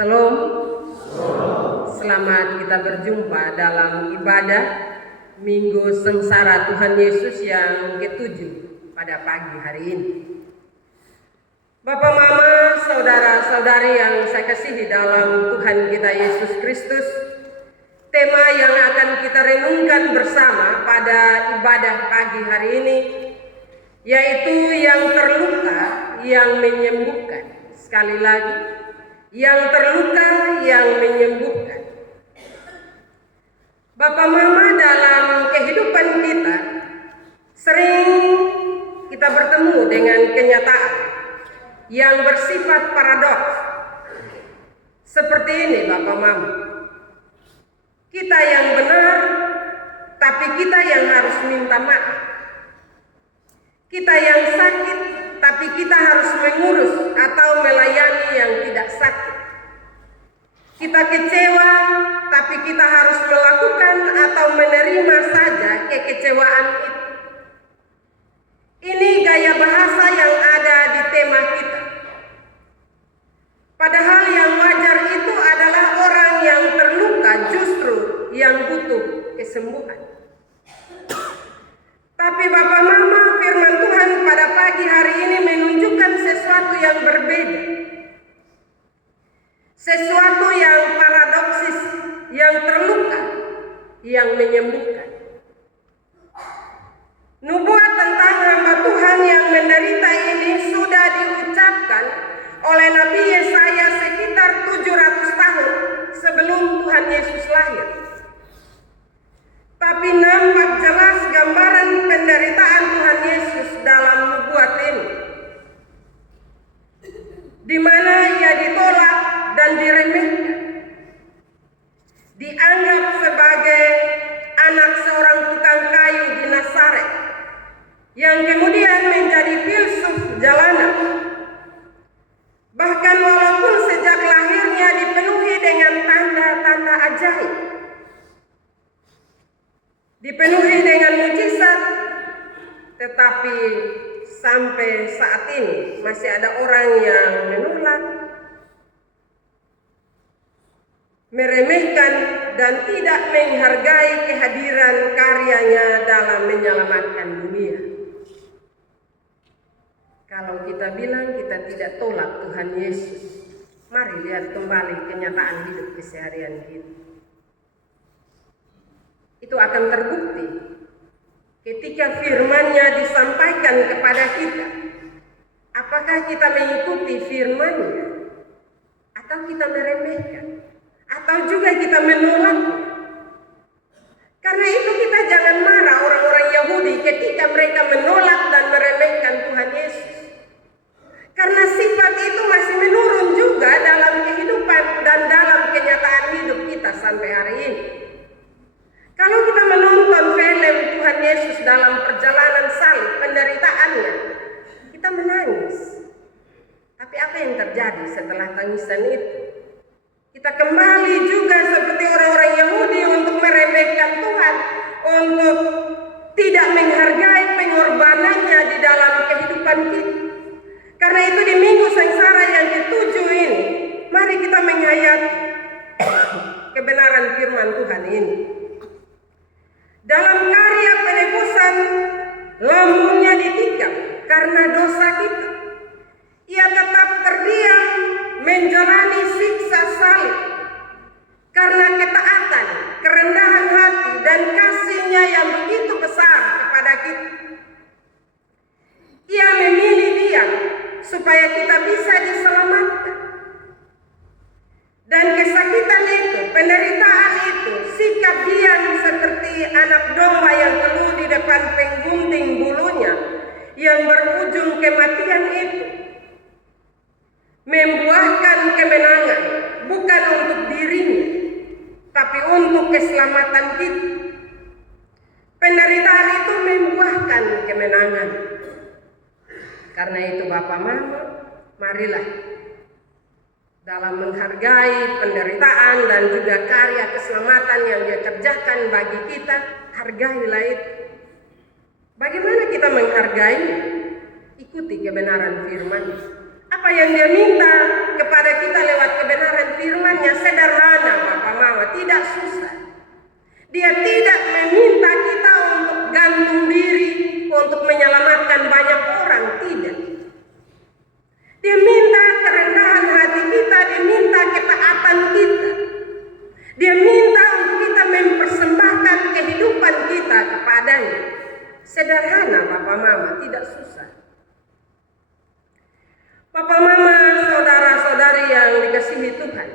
Salam. Selamat kita berjumpa dalam ibadah Minggu Sengsara Tuhan Yesus yang ke-7 pada pagi hari ini. Bapak, Mama, saudara-saudari yang saya kasihi dalam Tuhan kita Yesus Kristus, tema yang akan kita renungkan bersama pada ibadah pagi hari ini yaitu yang terluka yang menyembuhkan. Sekali lagi, yang terluka yang menyembuhkan. Bapak, Mama, dalam kehidupan kita sering kita bertemu dengan kenyataan yang bersifat paradoks. Seperti ini, Bapak, Mama. Kita yang benar, tapi kita yang harus minta maaf. Kita yang sakit, tapi kita harus mengurus atau melayani yang tidak sakit. Kita kecewa, tapi kita harus melakukan atau menerima saja kekecewaan itu. Ini gaya bahasa yang ada di tema kita. Padahal yang wajar itu adalah orang yang terluka justru yang butuh kesembuhan. Tapi Bapak, Mama, firman Tuhan pada pagi hari ini menunjukkan sesuatu yang berbeda. Sesuatu yang paradoksis, yang terluka, yang menyembuhkan. Nubuat tentang hamba Tuhan yang menderita ini sudah diucapkan oleh Nabi Yesaya sekitar 700 tahun sebelum Tuhan Yesus lahir. Tapi nampak jelas gambaran penderitaan Tuhan Yesus dalam nubuat ini, di mana ia ditolak dan diremehkan, dianggap sebagai anak seorang tukang kayu di Nazaret, yang kemudian menjadi filsuf jalanan. Bahkan walaupun sejak lahirnya dipenuhi dengan tanda-tanda ajaib, dipenuhi dengan mujizat, tetapi sampai saat ini masih ada orang yang menolak, meremehkan, dan tidak menghargai kehadiran karyanya dalam menyelamatkan dunia. Kalau kita bilang kita tidak tolak Tuhan Yesus, mari lihat kembali kenyataan hidup keseharian kita. Itu akan terbukti ketika firman-Nya disampaikan kepada kita. Apakah kita mengikuti firman-Nya atau kita meremehkan, atau juga kita menolaknya? Karena itu kita jangan marah orang-orang Yahudi ketika mereka menolak dan meremehkan Tuhan Yesus. Karena sifat itu masih menurun juga dalam kehidupan dan dalam kenyataan hidup kita sampai hari ini. Kalau kita menonton film Tuhan Yesus dalam perjalanan salib, penderitaannya, kita menangis. Tapi apa yang terjadi setelah tangisan itu? Kita kembali juga seperti orang-orang Yahudi untuk meremehkan Tuhan, untuk tidak menghargai pengorbanannya di dalam kehidupan kita. Karena itu di Minggu Sengsara yang ke-7 ini, mari kita menghayati kebenaran firman Tuhan ini. Dalam karya penebusan, lambungnya ditikam karena dosa kita. Ia tetap terdiam menjalani siksa salib karena ketaatan, kerendahan hati, dan kasih-Nya yang begitu besar kepada kita. Ia memilih diam supaya kita bisa diselamatkan. Dan kesakitan itu, penderitaan itu, sikap diam seperti anak domba yang teluh di depan penggunting bulunya yang berujung kematian itu, membuahkan kemenangan bukan untuk dirinya, tapi untuk keselamatan kita. Penderitaan itu membuahkan kemenangan. Karena itu Bapak, Mama, marilah dalam menghargai penderitaan dan juga karya keselamatan yang Dia kerjakan bagi kita, hargailah itu. Bagaimana kita menghargainya? Ikuti kebenaran firman. Apa yang dia minta kepada kita lewat kebenaran firman-Nya sederhana, Bapak Mama, tidak susah. Dia tidak meminta kita untuk gantung diri, untuk menyelamatkan banyak orang, tidak. Dia minta kerendahan hati kita, dia minta ketaatan kita. Dia minta untuk kita mempersembahkan kehidupan kita kepadanya. Sederhana, Bapak Mama, tidak susah. Bapak Mama, saudara-saudari yang dikasihi Tuhan,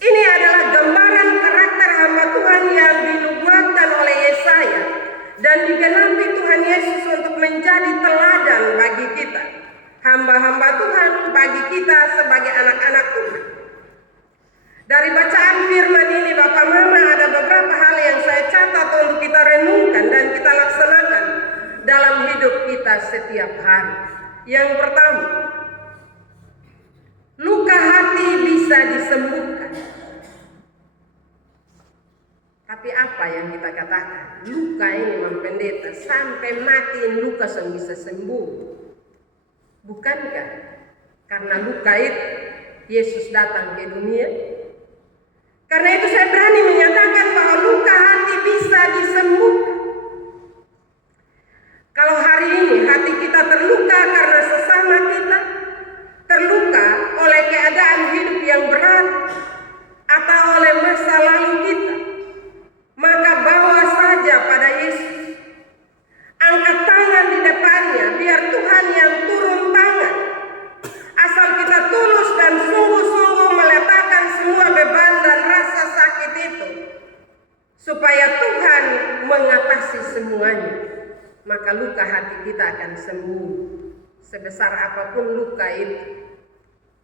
ini adalah gambaran karakter hamba Tuhan yang dinubuatkan oleh Yesaya dan digenapi Tuhan Yesus untuk menjadi teladan bagi kita, hamba-hamba Tuhan, bagi kita sebagai anak-anak Tuhan. Dari bacaan firman ini, Bapak Mama, ada beberapa hal yang saya catat untuk kita renungkan dan kita laksanakan dalam hidup kita setiap hari. Yang pertama, luka hati bisa disembuhkan. Tapi apa yang kita katakan? Luka ini, Pendeta, sampai mati luka bisa sembuh. Bukankah karena luka itu Yesus datang ke dunia? Karena itu saya berani menyatakan bahwa luka hati bisa disembuhkan. Kalau hari ini hati kita terluka karena sesama kita, terluka oleh keadaan hidup yang berat atau oleh masa lalu kita, maka bawa saja pada Yesus. Angkat tangan di depannya, biar Tuhan yang turun tangan. Asal kita tulus dan sungguh-sungguh meletakkan semua beban dan rasa sakit itu, supaya Tuhan mengatasi semuanya, maka luka hati kita akan sembuh. Sebesar apapun luka itu,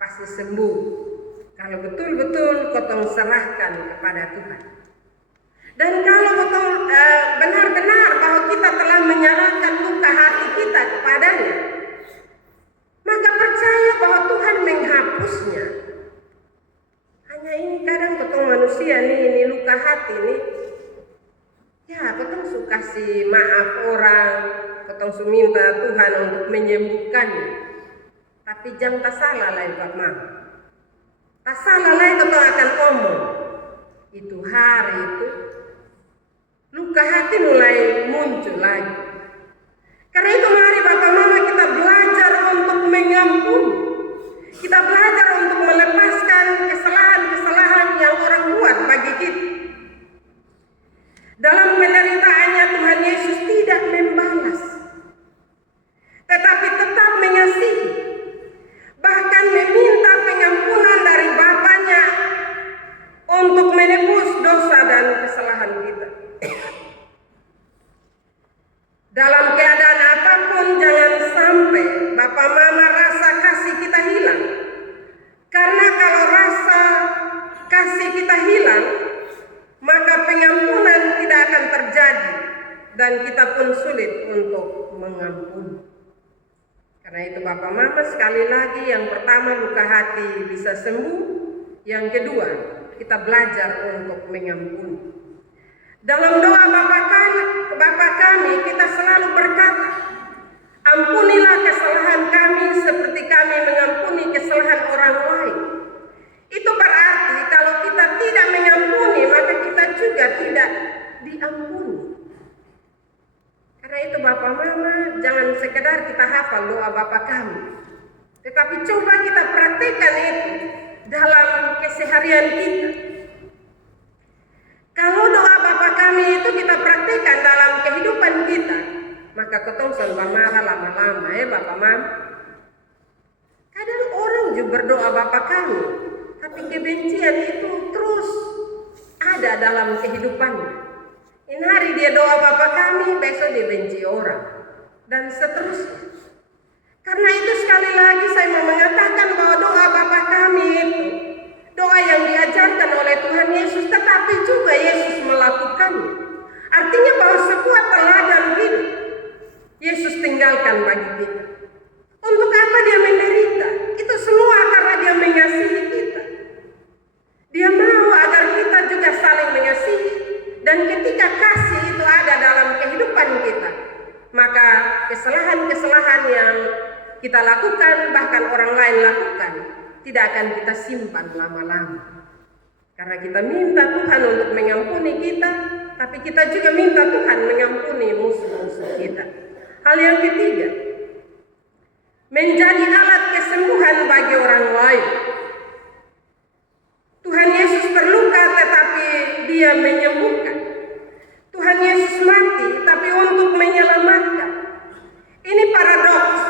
pasti sembuh kalau betul-betul kotong serahkan kepada Tuhan. Dan kalau betul benar-benar bahwa kita telah menyerahkan luka hati kita kepadanya, maka percaya bahwa Tuhan menghapusnya. Hanya ini kadang kotong manusia ini luka hati nih, ya kotong suka kasih maaf orang, kotong su minta Tuhan untuk menyembuhkannya. Tapi jangan tak salah lah Bapak Mama. Tak salah lah kotong akan omong. Itu hari itu luka hati mulai muncul lagi. Karena itu mari Bapak Mama kita belajar untuk mengampuni. Kita belajar untuk melepaskan kesalahan-kesalahan yang orang buat bagi kita. Dalam penderitaannya Tuhan Yesus tidak membalas, tetapi tetap mengasihi. Bahkan meminta pengampunan dari Bapaknya untuk menebus dosa dan kesalahan kita. Dalam keadaan apapun jangan sampai Bapak Mama rasa kasih kita hilang. Karena kalau rasa kasih kita hilang, maka pengampunan tidak akan terjadi dan kita pun sulit untuk mengampuni. Karena itu Bapak Mama, sekali lagi, yang pertama luka hati bisa sembuh. Yang kedua, kita belajar untuk mengampuni. Dalam doa Bapa kami, kita selalu berkata, ampunilah kesalahan kami seperti kami mengampuni kesalahan orang lain. Itu berarti kalau kita tidak mengampuni, maka kita juga tidak diampuni. Karena itu Bapak Mama, jangan sekedar kita hafal doa Bapa kami, tetapi coba kita praktekkan itu dalam keseharian kita. Kalau doa Bapa kami itu kita praktekkan dalam kehidupan kita, maka ketong selalu marah lama-lama Bapak Mama. Kadang orang juga berdoa Bapa kami, tapi kebencian itu terus ada dalam kehidupannya. Ini hari dia doa Bapa kami, besok dia benci orang, dan seterusnya. Karena itu sekali lagi saya mau mengatakan bahwa doa Bapa kami itu doa yang diajarkan oleh Tuhan Yesus, tetapi juga Yesus melakukannya. Artinya bahwa sekuat teladan hidup Yesus tinggalkan bagi kita. Untuk apa dia menderita? Itu semua karena dia mengasihi kita. Dia mau agar kita juga saling mengasihi. Dan ketika kasih itu ada dalam kehidupan kita, maka kesalahan-kesalahan yang kita lakukan, bahkan orang lain lakukan, tidak akan kita simpan lama-lama. Karena kita minta Tuhan untuk mengampuni kita, tapi kita juga minta Tuhan mengampuni musuh-musuh kita. Hal yang ketiga, menjadi alat kesembuhan bagi orang lain. Tuhan Yesus terluka tetapi Dia menyembuhkan. Tuhan Yesus mati tapi untuk menyelamatkan. Ini paradoks,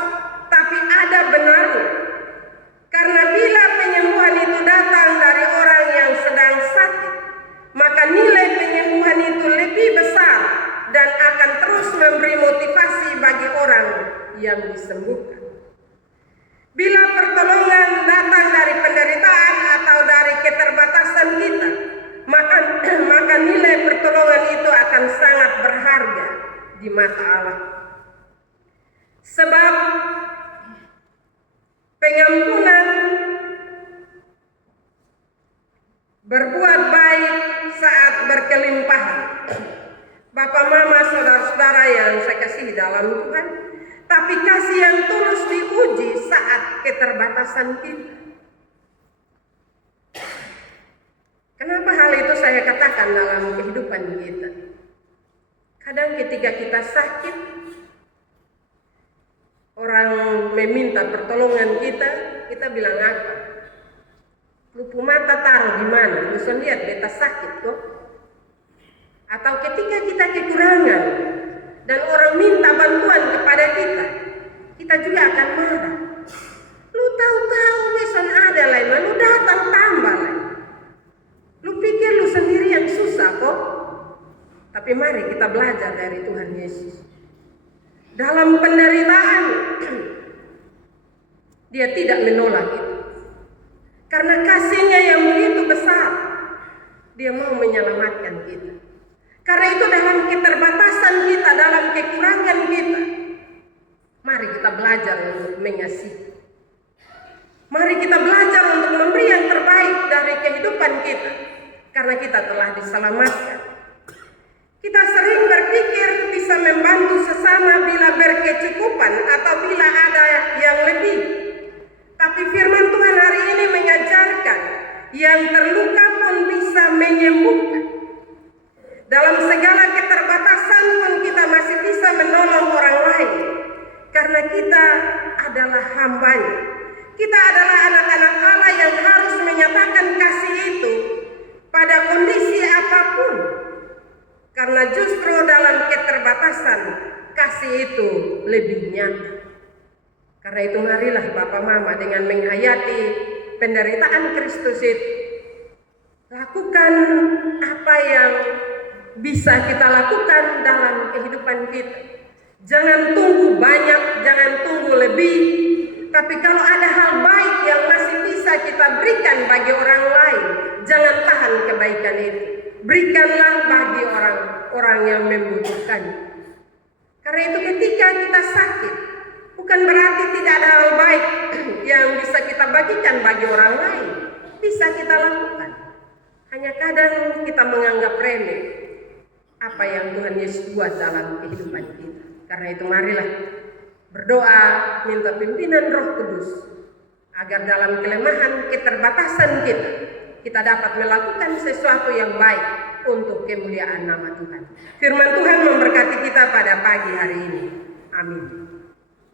tapi ada benarnya. Karena bila penyembuhan itu datang dari orang yang sedang sakit, maka nilai penyembuhan itu lebih besar dan akan terus memberi motivasi bagi orang yang disembuhkan. Bila pertolongan datang dari penderitaan atau dari keterbatasan kita, maka nilai pertolongan itu akan sangat berharga di mata Allah. Sebab pengampunan, berbuat baik saat berkelimpahan. Bapak, mama, saudara-saudara yang saya kasihi dalam Tuhan, tapi kasih yang tulus diuji saat keterbatasan kita. Kenapa hal itu saya katakan dalam kehidupan kita? Kadang ketika kita sakit, orang meminta pertolongan kita bilang apa? Lupu mata taruh di mana? Lu lihat beta sakit kok. Atau ketika kita kekurangan dan orang minta bantuan kepada kita juga akan marah. Lu tahu-tahu beson ada lain, lu datang tambah lain. Lu pikir lu sendiri yang susah kok. Tapi mari kita belajar dari Tuhan Yesus. Dalam penderitaan, Dia tidak menolak itu. Karena kasih-Nya yang begitu besar, Dia mau menyelamatkan kita. Karena itu dalam keterbatasan kita, dalam kekurangan kita, mari kita belajar untuk mengasihi. Mari kita belajar untuk memberi yang terbaik dari kehidupan kita. Karena kita telah diselamatkan. Kita sering berpikir bisa membantu sesama bila berkecukupan atau bila ada yang lebih. Tapi firman Tuhan hari ini mengajarkan yang terluka pun bisa menyembuhkan. Dalam segala keterbatasan pun kita masih bisa menolong orang lain. Karena kita adalah hamba-Nya. Kita adalah anak-anak Allah yang harus menyatakan kasih itu pada kondisi apapun. Karena justru dalam keterbatasan, kasih itu lebih nyata. Karena itu marilah Bapak Mama dengan menghayati penderitaan Kristus itu, lakukan apa yang bisa kita lakukan dalam kehidupan kita. Jangan tunggu banyak, jangan tunggu lebih. Tapi kalau ada hal baik yang masih bisa kita berikan bagi orang lain, jangan tahan kebaikan itu. Berikanlah bagi orang-orang yang membutuhkan. Karena itu ketika kita sakit, bukan berarti tidak ada hal baik yang bisa kita bagikan bagi orang lain. Bisa kita lakukan. Hanya kadang kita menganggap remeh apa yang Tuhan Yesus buat dalam kehidupan kita. Karena itu marilah berdoa, minta pimpinan Roh Kudus agar dalam kelemahan keterbatasan kita dapat melakukan sesuatu yang baik untuk kemuliaan nama Tuhan. Firman Tuhan memberkati kita pada pagi hari ini. Amin.